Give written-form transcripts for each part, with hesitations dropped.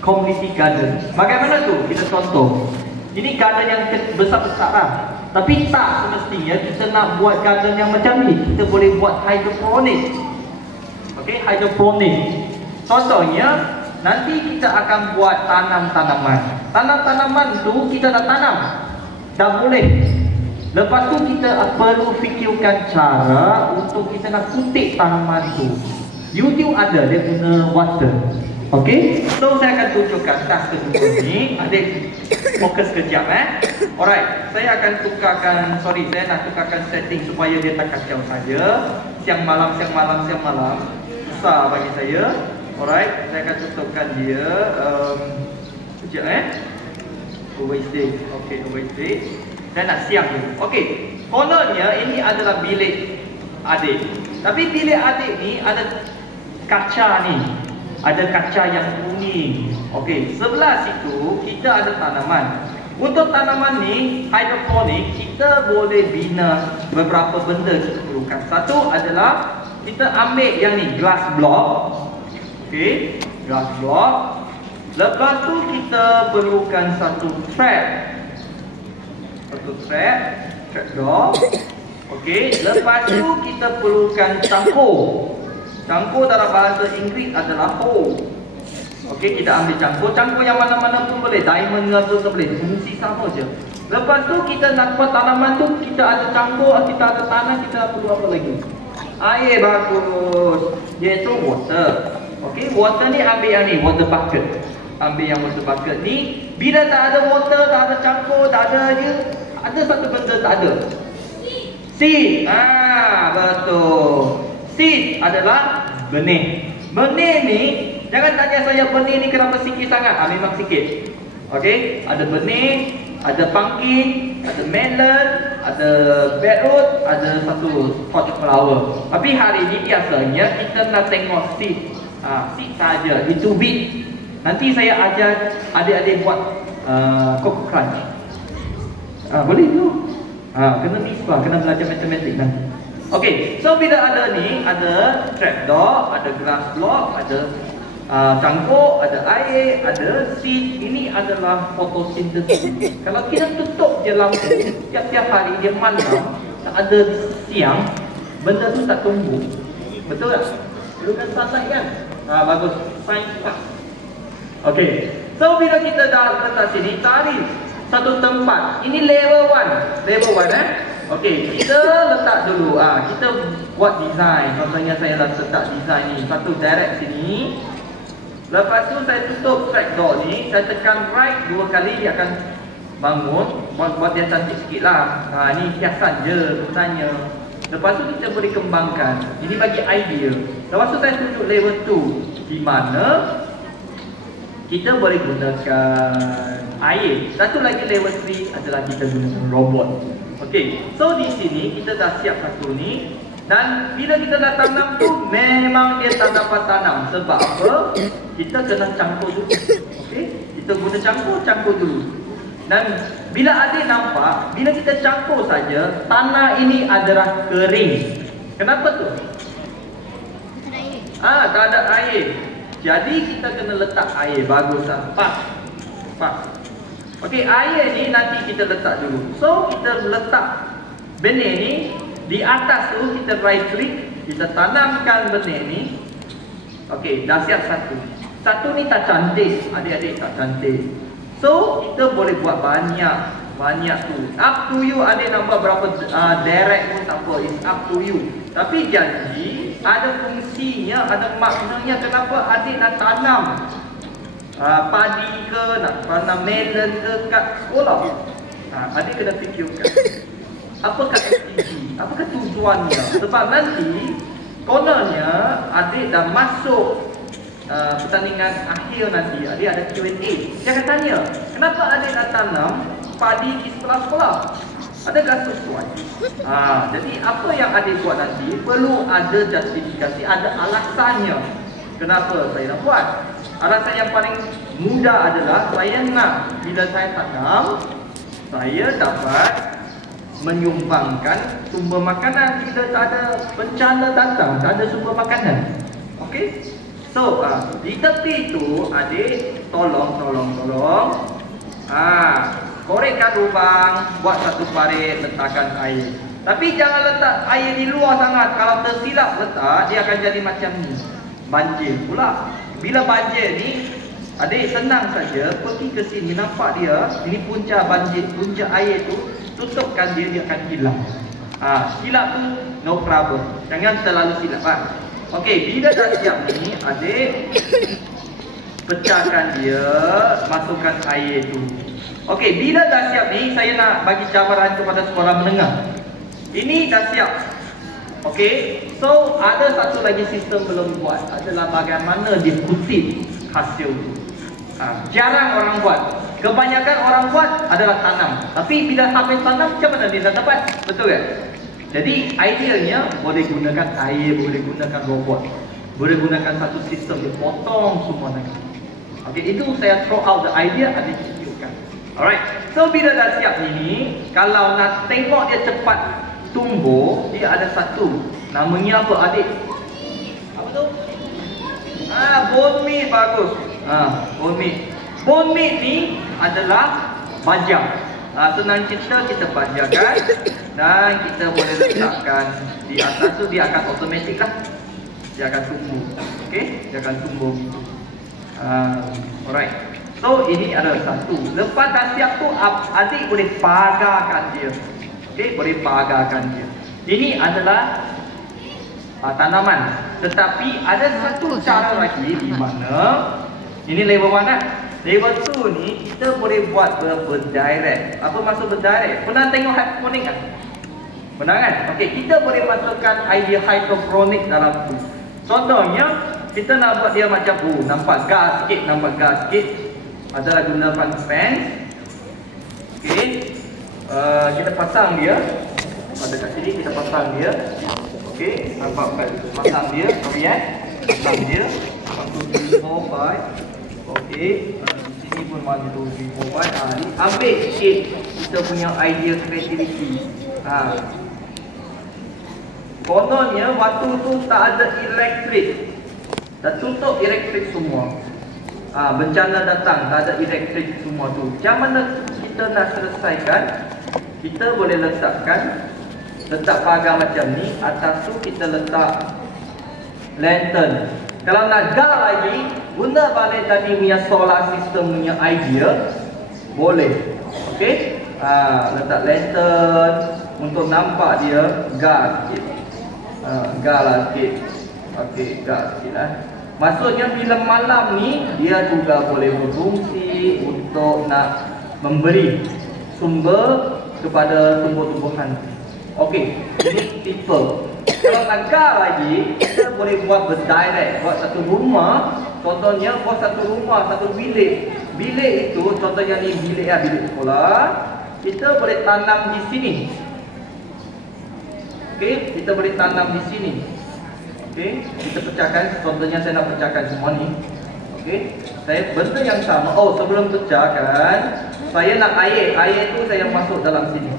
community garden. Bagaimana tu? Kita contoh. Ini garden yang besar-besar lah. Tapi tak semestinya kita nak buat garden yang macam ni. Kita boleh buat hydroponic. Okey, hydroponic. Contohnya, nanti kita akan buat tanam tanaman. Tanam-tanaman tu kita dah tanam. Dah boleh. Lepas tu kita perlu fikirkan cara untuk kita nak kutip tanaman tu. YouTube ada, dia guna water. Okey, so saya akan tunjukkan task kedua ni. Adik fokus kejap Alright, saya akan tukarkan, saya nak tukarkan setting supaya dia tak kacau saja. Siang malam susah bagi saya. Alright, saya akan tutupkan dia. Kejap overstay. Okey, overstay. Saya nak siang dulu. Okey, kononnya ini adalah bilik adik. Tapi bilik adik ni ada kaca ni. Ada kaca yang kuning. Okey, sebelah situ kita ada tanaman. Untuk tanaman ni, hidroponik, kita boleh bina beberapa benda kita perlukan. Satu adalah kita ambil yang ni, glass block. Okey, glass block. Lepas tu kita perlukan satu trap. Trapdoor. Okey, lepas tu kita perlukan cangkul. Cangkul dalam bahasa Inggeris adalah hole. Okey, kita ambil cangkul. Cangkul yang mana-mana pun boleh. Diamond ke apa boleh. Fungsi sama je. Lepas tu kita nak buat tanaman tu, kita ada cangkul, kita ada tanah, kita perlu apa lagi? Air, bagus. Iaitu water. Okey, water ni ambil yang ni, water bucket. Ambil yang water bucket ni. Bila tak ada water, tak ada cangkul, tak ada je. Ada satu benda tak ada. Seed. Betul. Seed adalah benih. Benih ni, jangan tanya saya benih ni kenapa sikit sangat. Memang sikit. Okey, ada benih, ada pumpkin, ada melon, ada beetroot, ada satu pot flower. Tapi hari ni biasanya kita nak tengok seed. Seed saja, itu wheat. Nanti saya ajar adik-adik buat Coco Crunch. Boleh tu. Kena misbah, kena belajar matematik nanti. Okey, so bila ada ni, ada trapdoor, ada glass block, ada cangkuk, ada air, ada seed. Ini adalah fotosintesis. Kalau kita tutup je lampu tiap-tiap hari, dia malam, tak ada siang, benda tu tak tumbuh. Betul tak? Perlukan sunlight kan? Bagus. Science class. Okey, so bila kita dah letak sini, tarik satu tempat. Ini level 1. Level 1 Okey, kita letak dulu. Kita buat design. Contohnya saya dah letak design ni. Satu direct sini. Lepas tu saya tutup trapdoor ni. Saya tekan right 2 kali, dia akan bangun. Buat dia cantik sikit lah. Ni hiasan je sebenarnya. Lepas tu kita boleh kembangkan. Ini bagi idea. Lepas tu saya tunjuk level 2. Di mana kita boleh gunakan air. Satu lagi level 3 adalah kita gunakan robot. Okey, so di sini kita dah siap satu ni. Dan bila kita dah tanam tu, memang dia tak dapat tanam. Sebab apa? Kita kena cangkul dulu. Okey, kita guna cangkul dulu. Dan bila adik nampak, bila kita cangkul saja, tanah ini adalah kering. Kenapa tu? Tak ada air. Tak ada air. Jadi kita kena letak air. Bagus lah. Pas. Okey, air ni nanti kita letak dulu. So kita letak benih ni. Di atas tu kita right click, kita tanamkan benih ni. Okey, dah siap satu. Satu ni tak cantik, adik-adik tak cantik. So kita boleh buat banyak tu. Up to you, adik nak buat berapa direct pun tak apa. It's up to you. Tapi janji ada fungsinya, ada maknanya kenapa adik nak tanam padi ke, nak tanam melon ke kat sekolah. Adik kena fikirkan apakah aktiviti, apakah tujuannya. Sebab nanti kononnya adik dah masuk pertandingan akhir nanti, adik ada Q&A. Dia akan tanya, kenapa adik nak tanam padi di sekolah-sekolah? Adakah sesuai? Jadi apa yang adik buat nanti perlu ada justifikasi, ada alasannya. Kenapa saya nak buat? Alasan yang paling mudah adalah saya nak bila saya tanam, saya dapat menyumbangkan sumber makanan. Kita tak ada bencana datang, tak ada sumber makanan. Okey? So, di tepi tu adik tolong. Korekkan lubang, buat satu parit, letakkan air. Tapi jangan letak air di luar sangat. Kalau tersilap letak, dia akan jadi macam ni. Banjir pula. Bila banjir ni, adik senang saja pergi ke sini, nampak dia, ini punca banjir, punca air tu, tutupkan dia akan hilang. Silap tu no problem. Jangan terlalu silap. Okey, bila dah siap ni, adik pecahkan dia, masukkan air tu. Okey, bila dah siap ni, saya nak bagi cabaran kepada sekolah menengah. Ini dah siap. Okey, so ada satu lagi sistem belum buat, adalah bagaimana dia kutip hasil tu. Jarang orang buat. Kebanyakan orang buat adalah tanam. Tapi bila habis tanam, macam mana dia dah dapat? Betul kan? Jadi idealnya boleh gunakan air, boleh gunakan robot, boleh gunakan satu sistem dia potong semua lagi. Okey, itu saya throw out the idea, adik tunjukkan. Alright, so bila dah siap ini, kalau nak tengok dia cepat tumbuh, dia ada satu. Namanya apa adik? Apa tu? Bone meal, bagus. Bone meal. Bone meal ni adalah bajang. Senang cerita, kita bajakan dan kita boleh letakkan di atas tu, dia akan automatik lah. Dia akan tumbuh. Okey, dia akan tumbuh gitu. Alright. So ini adalah satu. Lepas dah siap tu, adik boleh pagarkan dia. Okey, boleh pagarkan dia. Ini adalah tanaman. Tetapi ada satu cara lagi di mana ini level 1 kan? Level 2 ni kita boleh buat berdirect. Apa maksud berdirect? Pernah tengok hydroponic kan? Pernah kan? Okey, kita boleh masukkan idea hydroponic dalam tu. Contohnya, kita nak buat dia macam nampak gas sikit, Adalah gunakan fan. Okey. Kita pasang dia. Pada kat sini kita pasang dia. Okey, nampak kan? Pasang dia, pasang dia. 1 2 3 4 5. Okey, di sini pun 1 2 3 4 5. Ni ambil sikit kita punya idea creativity. Kononnya waktu tu tak ada elektrik. Dah tutup elektrik semua. Bencana datang, tak ada elektrik semua tu. Macam mana kita nak selesaikan? Kita boleh letak pagar macam ni. Atas tu kita letak lantern. Kalau nak gas lagi, guna balik tadi punya solar system punya idea, boleh. Okey? Letak lantern untuk nampak dia gas sikit. Gas lah sikit. Okey, gas sikit lah. Maksudnya bila malam ni, dia juga boleh berfungsi untuk nak memberi sumber kepada tumbuh-tumbuhan. Okey, ini tipe. Kalau nak gas lagi, kita boleh buat berdirect. Buat satu rumah, contohnya buat satu rumah, satu bilik. Bilik itu, contohnya ni bilik sekolah. Kita boleh tanam di sini. Okey, kita boleh tanam di sini. Okey, kita pecahkan. Contohnya saya nak pecahkan semua ni. Okey, saya benda yang sama. Sebelum pecahkan, saya nak air. Air tu saya masuk dalam sini.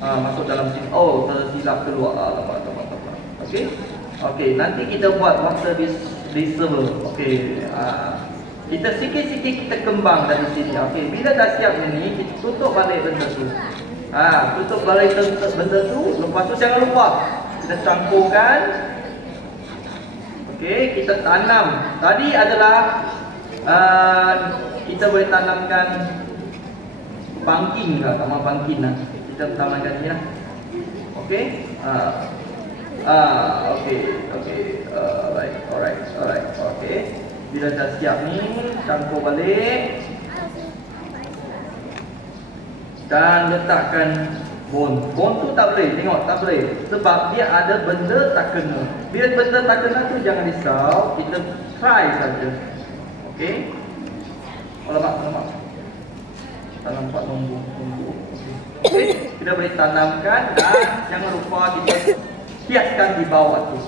Masuk dalam sini. Tersilap keluar. Alamak. Okey. Okey, nanti kita buat water reservoir. Okey. Kita sikit-sikit kita kembang dari sini. Okey, bila dah siap ni, kita tutup balik benda tu. Tutup balik benda tu. Lepas tu jangan lupa kita campurkan. Okey, kita tanam. Tadi adalah kita boleh tanamkan pumpkin lah, taman pumpkin lah. Kita tanamkan ni lah. Okey. Alright. Okey. Bila dah siap ni, campur balik dan letakkan bone. Bone tu tak boleh, tengok tak boleh. Sebab dia ada benda tak kena. Bila benda tak kena tu jangan risau, kita try saja. Okey. Alamak. Tak nampak nombor. Okey, kita boleh tanamkan dan jangan lupa kita hiaskan di bawah tu.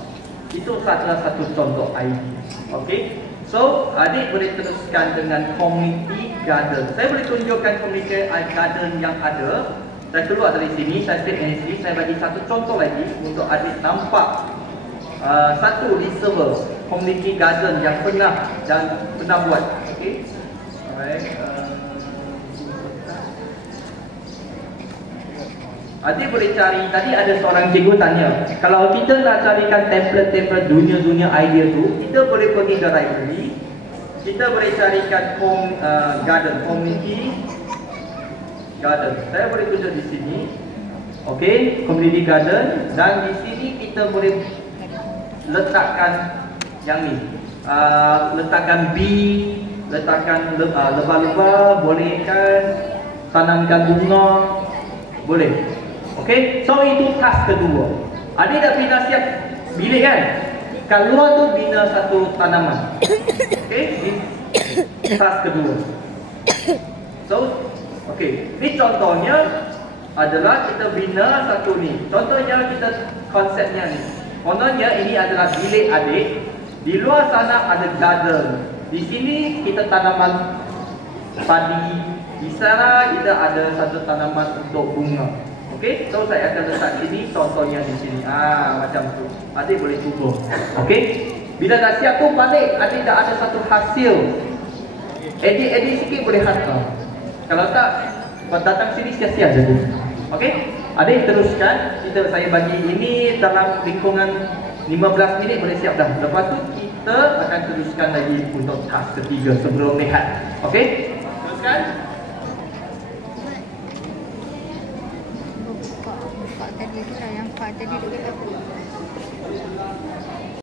Itu salah satu contoh idea. Okey. So, adik boleh teruskan dengan community garden. Saya boleh tunjukkan community garden yang ada. Saya keluar dari sini, saya set NSC, saya bagi satu contoh lagi untuk adik nampak satu reservoir. community garden yang pernah buat. Okey. Alright. Adik boleh cari, tadi ada seorang cikgu tanya, kalau kita nak carikan template-template dunia-dunia idea tu, kita boleh pergi ke library, kita boleh carikan garden, community garden. Saya boleh tunjuk di sini. Okey, community garden, dan di sini kita boleh letakkan yang ni. Letakkan bee, letakkan lebah-lebah, boleh kan, tanamkan bunga, boleh. Okey, so itu task kedua. Adik dah bina siap bilik kan? Keluar tu bina satu tanaman. Okey, task kedua. So, okey, ini contohnya adalah kita bina satu ni. Contohnya kita konsepnya ni. Contohnya ini adalah bilik adik. Di luar sana ada garden. Di sini kita tanaman padi. Di sana kita ada satu tanaman untuk bunga. Okey, so saya akan letak sini contohnya di sini. Macam tu. Adik boleh cuba. Okey. Bila dah siap tu balik, adik dah ada satu hasil. Edit sikit boleh hantar. Kalau tak, datang sini sia-sia je. Okey. Adik teruskan. Saya bagi ini dalam lingkungan 15 minit boleh siap dah. Lepas tu kita akan teruskan lagi untuk task ketiga sebelum rehat. Okey. Teruskan. Buka tadi tu lah yang Pak tadi duduk kata.